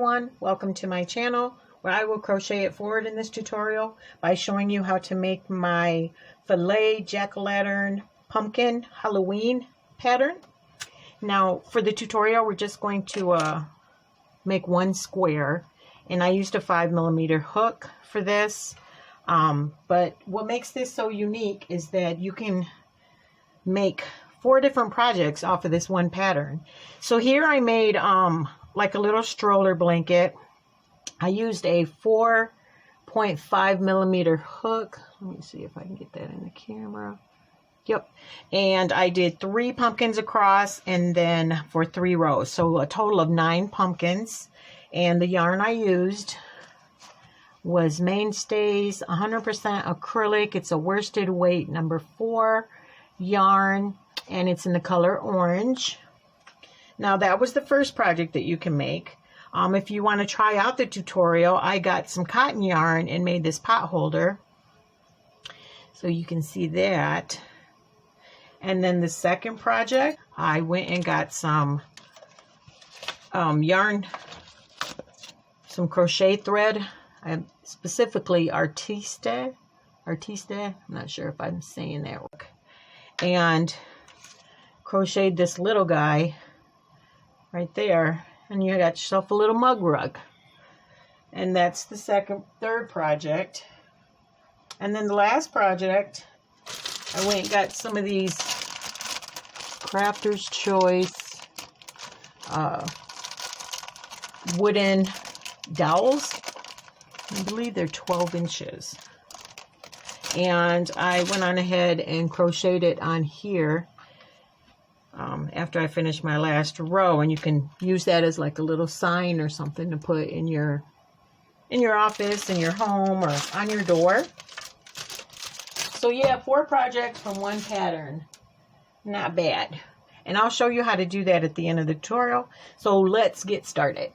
everyone, welcome to my channel where I will crochet it forward in this tutorial by showing you how to make my Filet jack-o'-lantern pumpkin Halloween pattern. Now for the tutorial we're just going to make one square, and I used a 5mm hook for this, but what makes this so unique is that you can make 4 different projects off of this one pattern. So here I made like a little stroller blanket. I used a 4.5mm hook. Let me see if I can get that in the camera. Yep. And I did 3 pumpkins across, and then for 3 rows. So a total of 9 pumpkins. And the yarn I used was Mainstays 100% acrylic. It's a worsted weight number 4 yarn, and it's in the color orange. Now that was the first project that you can make. If you want to try out the tutorial, I got some cotton yarn and made this pot holder. So you can see that. And then the second project, I went and got some yarn, some crochet thread, specifically Artiste. I'm not sure if I'm saying that right. And crocheted this little guy right there, and you got yourself a little mug rug. And that's the third project. And then the last project, I went and got some of these Crafter's Choice wooden dowels. I believe they're 12 inches. And I went on ahead and crocheted it on here after I finished my last row, and you can use that as like a little sign or something to put in your office, in your home, or on your door. So yeah, 4 projects from one pattern. Not bad. And I'll show you how to do that at the end of the tutorial. So let's get started.